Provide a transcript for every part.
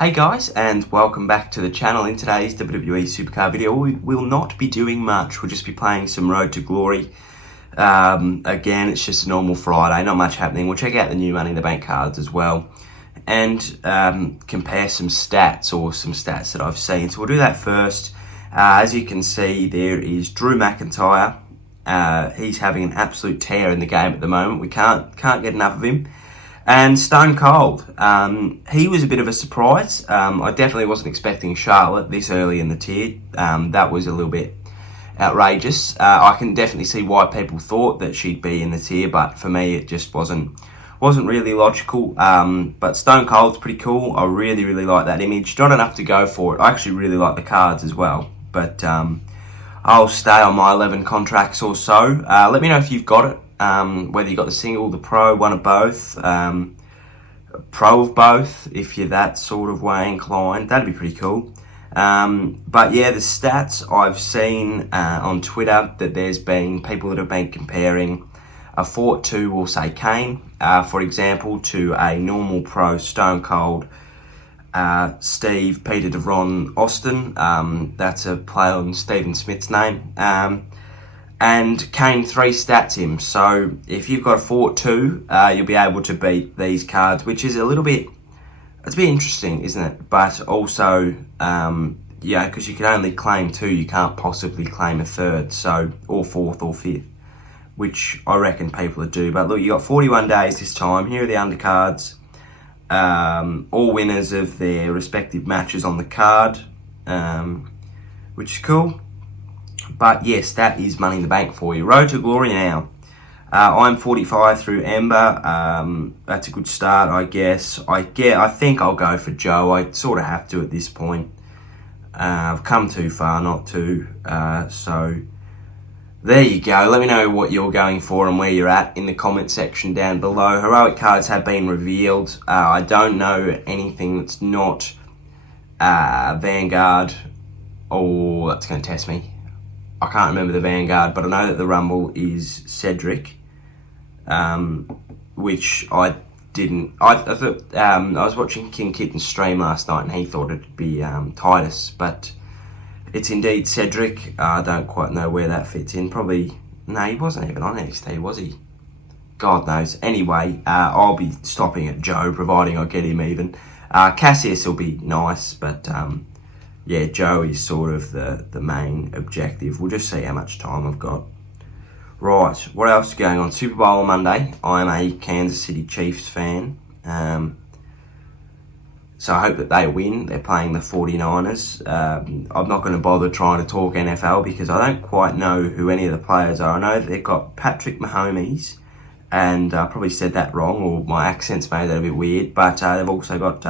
Hey guys, and welcome back to the channel. In today's WWE Supercar video, we will not be doing much. We'll just be playing some Road to Glory. Again, it's just a normal Friday, not much happening. We'll check out the new Money in the Bank cards as well, and compare some stats that I've seen. So we'll do that first. As you can see, there is Drew McIntyre. He's having an absolute tear in the game at the moment. We can't get enough of him. And Stone Cold, he was a bit of a surprise. I definitely wasn't expecting Charlotte this early in the tier. That was a little bit outrageous. I can definitely see why people thought that she'd be in the tier, but for me it just wasn't really logical. But Stone Cold's pretty cool. I really like that image. Not enough to go for it. I actually really like the cards as well. But I'll stay on my 11 contracts or so. Let me know if you've got it. Whether you got the single, the pro, one of both, pro of both, if you're that sort of way inclined, that'd be pretty cool. But yeah, the stats I've seen on Twitter, that there's been people that have been comparing a Fort 2, we'll say Kane, for example, to a normal pro Stone Cold Steve Peter DeVron Austin. That's a play on Stephen Smith's name. And Kane 3 stats him. So if you've got a Fort 2, you'll be able to beat these cards, which is it's a bit interesting, isn't it? But also, yeah, because you can only claim 2, you can't possibly claim a third, so, or fourth or fifth, which I reckon people would do. But look, you got 41 days this time. Here are the undercards. All winners of their respective matches on the card, which is cool. But yes, that is Money in the Bank for you. Road to Glory now. I'm 45 through Ember. That's a good start, I guess. I think I'll go for Joe. I sort of have to at this point. I've come too far not to. So there you go. Let me know what you're going for and where you're at in the comment section down below. Heroic cards have been revealed. I don't know anything that's not Vanguard. Oh, that's going to test me. I can't remember the Vanguard, but I know that the Rumble is Cedric, which I didn't. I thought I was watching King Kitten's stream last night, and he thought it'd be Titus, but it's indeed Cedric. I don't quite know where that fits in. Probably no, he wasn't even on NXT, was he? God knows. Anyway, I'll be stopping at Joe, providing I get him even. Cassius will be nice, but. Yeah, Joe is sort of the main objective. We'll just see how much time I've got. Right, what else is going on? Super Bowl on Monday. I'm a Kansas City Chiefs fan. So I hope that they win. They're playing the 49ers. I'm not going to bother trying to talk NFL because I don't quite know who any of the players are. I know that they've got Patrick Mahomes, and I probably said that wrong, or my accent's made that a bit weird. But they've also got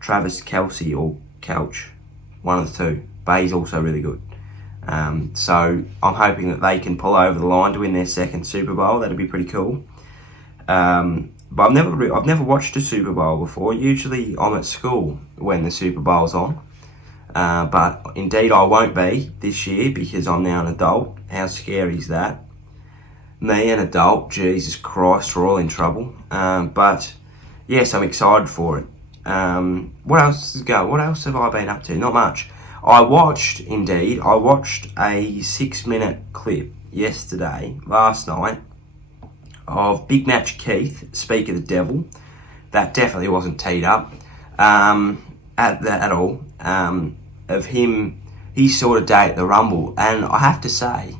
Travis Kelce or Couch. One of the two, but he's also really good. So I'm hoping that they can pull over the line to win their second Super Bowl. That'd be pretty cool. But I've never watched a Super Bowl before. Usually I'm at school when the Super Bowl's on. But indeed I won't be this year because I'm now an adult. How scary is that? Me, an adult, Jesus Christ, we're all in trouble. But yes, I'm excited for it. What else is going? What else have I been up to? Not much. I watched a 6-minute clip last night, of Big Match Keith, Speak of the Devil. That definitely wasn't teed up at all. Of him, his sort of day at the Rumble, and I have to say,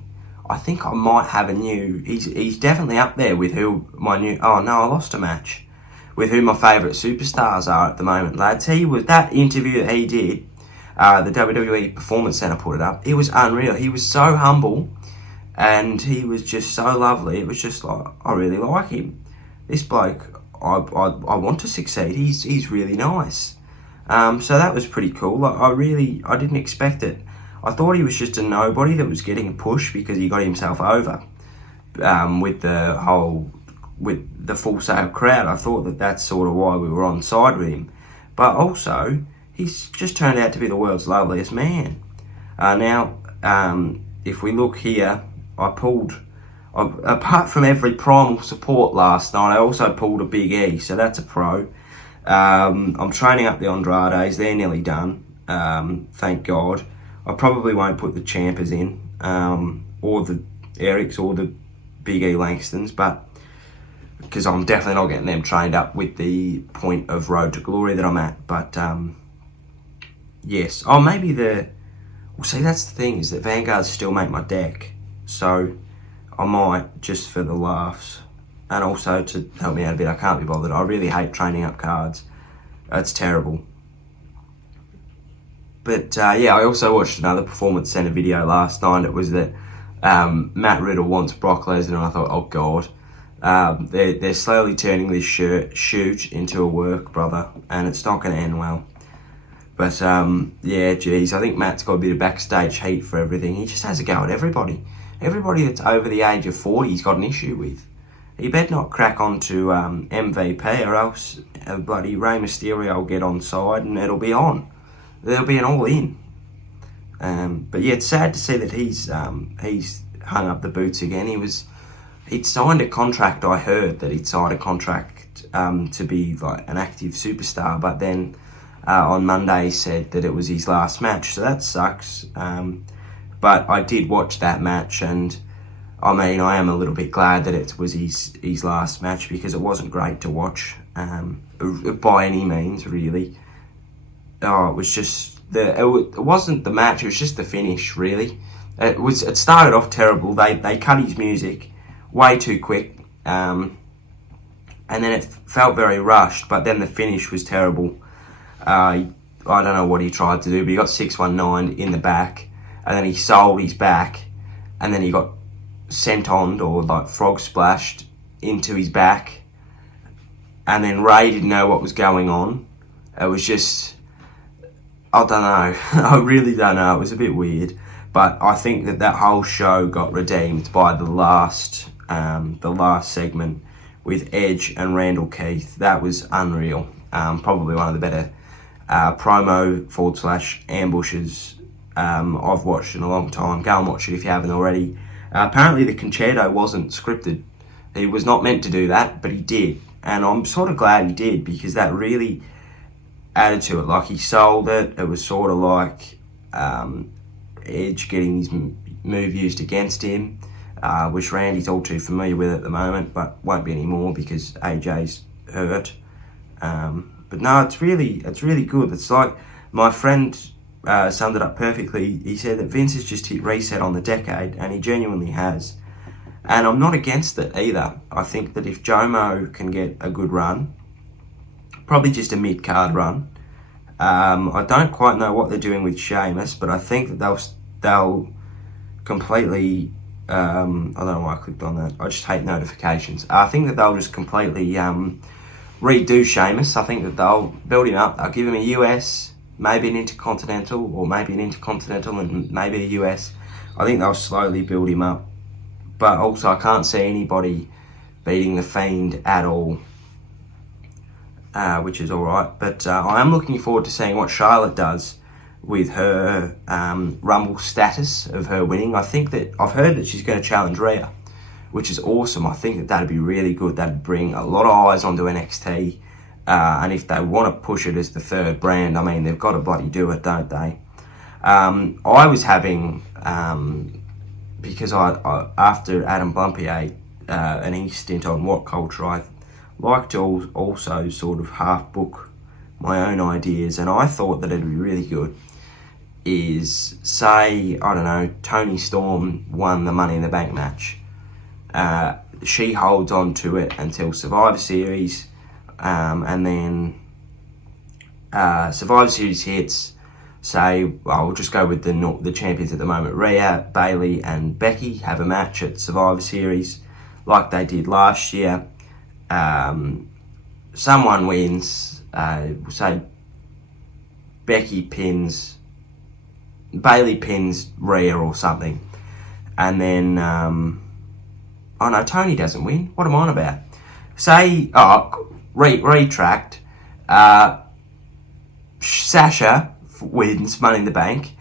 I think I might have a new. He's definitely up there with who my new. Oh no, I lost a match. With who my favourite superstars are at the moment, lads. He was that interview that he did, the WWE Performance Center put it up. It was unreal. He was so humble, and he was just so lovely. It was just like, I really like him. This bloke, I want to succeed. He's really nice. So that was pretty cool. Like, I didn't expect it. I thought he was just a nobody that was getting a push because he got himself over with the Full Sail crowd. I thought that that's sort of why we were on side with him. But also, he's just turned out to be the world's loveliest man. Now, if we look here, apart from every primal support last night, I also pulled a Big E, so that's a pro. I'm training up the Andrades. They're nearly done. Thank God. I probably won't put the Ciampas in, or the Erics, or the Big E Langstons, but because I'm definitely not getting them trained up with the point of Road to Glory that I'm at. But yes. Oh, maybe the... Well, see, that's the thing, is that Vanguards still make my deck. So I might, just for the laughs, and also to help me out a bit. I can't be bothered. I really hate training up cards. It's terrible. But yeah, I also watched another Performance Center video last night. It was that Matt Riddle wants Brock Lesnar, and I thought, oh God. They're slowly turning this shoot into a work, brother, and it's not going to end well. But yeah, geez, I think Matt's got a bit of backstage heat for everything. He just has a go at everybody. Everybody that's over the age of 40 he's got an issue with. He better not crack on to MVP, or else bloody Rey Mysterio will get on side and it'll be on. There'll be an all-in. But yeah, it's sad to see that he's hung up the boots again. He'd signed a contract. I heard that he'd signed a contract to be like an active superstar, but then on Monday he said that it was his last match, so that sucks. But I did watch that match, and I mean, I am a little bit glad that it was his last match, because it wasn't great to watch by any means, really. Oh, it was just it wasn't the match; it was just the finish, really. It started off terrible. They cut his music way too quick, and then it felt very rushed. But then the finish was terrible. I don't know what he tried to do, but he got 619 in the back, and then he sold his back, and then he got sentoned, or like frog splashed into his back, and then Ray didn't know what was going on. It was just, I don't know. I really don't know. It was a bit weird, but I think that whole show got redeemed by the last segment with Edge and Randall Keith. That was unreal. Probably one of the better promo / ambushes I've watched in a long time. Go and watch it if you haven't already. Apparently the concerto wasn't scripted. He was not meant to do that, but he did. And I'm sort of glad he did, because that really added to it. Like, he sold it. It was sort of like Edge getting his move used against him, which Randy's all too familiar with at the moment, but won't be anymore because AJ's hurt. But no, it's really good. It's like my friend summed it up perfectly. He said that Vince has just hit reset on the decade, and he genuinely has. And I'm not against it either. I think that if Jomo can get a good run, probably just a mid-card run. I don't quite know what they're doing with Sheamus, but I think that they'll completely... I don't know why I clicked on that. I just hate notifications. I think that they'll just completely redo Sheamus. I think that they'll build him up. They'll give him a US, maybe an Intercontinental, or maybe an Intercontinental and maybe a US. I think they'll slowly build him up. But also, I can't see anybody beating The Fiend at all, which is alright. But I am looking forward to seeing what Charlotte does with her Rumble status of her winning. I think that I've heard that she's going to challenge Rhea, which is awesome. I think that that'd be really good. That'd bring a lot of eyes onto NXT. And if they want to push it as the third brand, I mean, they've got to bloody do it, don't they? I was having... because I after Adam Blampier and his stint on What Culture, I like to also sort of half book my own ideas, and I thought that it'd be really good is, say, I don't know, Toni Storm won the Money in the Bank match. She holds on to it until Survivor Series, and then Survivor Series hits. Say, I'll just go with the champions at the moment. Rhea, Bayley and Becky have a match at Survivor Series like they did last year. Someone wins, say Bayley pins Rhea or something. And then, oh no, Tony doesn't win. What am I on about? Say, retract, Sasha wins Money in the Bank.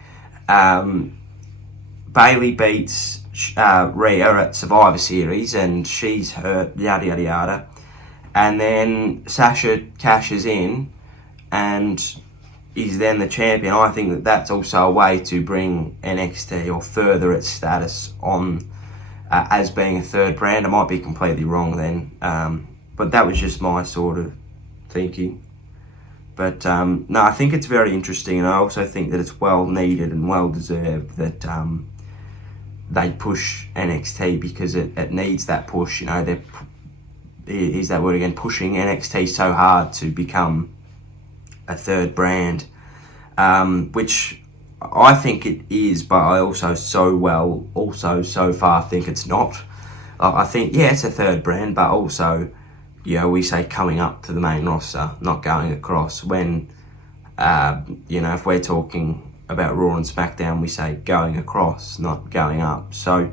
Bayley beats Rhea at Survivor Series, and she's hurt, yada yada yada. and then Sasha cashes in and is then the champion. I think that that's also a way to bring NXT or further its status on as being a third brand. I might be completely wrong then, but that was just my sort of thinking. But no, I think it's very interesting, and I also think that it's well needed and well deserved that they push NXT, because it needs that push. You know, is that word again, pushing NXT so hard to become a third brand, which I think it is, but I also so far think it's not. I think, yeah, it's a third brand, but also, you know, we say coming up to the main roster, not going across. When, you know, if we're talking about Raw and SmackDown, we say going across, not going up. So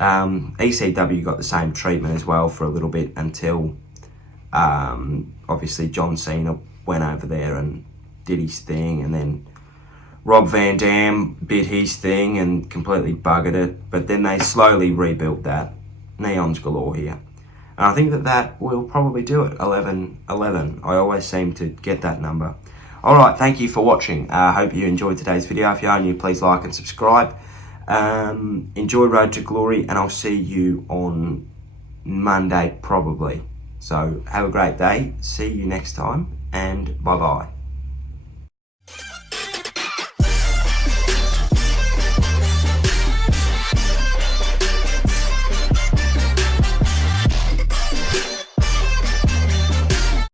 ECW got the same treatment as well for a little bit until obviously John Cena went over there and did his thing, and then Rob Van Dam did his thing and completely buggered it. But then they slowly rebuilt that. Neons galore here. And I think that will probably do it. 11-11. I always seem to get that number. Alright, thank you for watching. I hope you enjoyed today's video. If you are new, please like and subscribe. Enjoy Road to Glory, and I'll see you on Monday probably. So have a great day. See you next time, and bye-bye.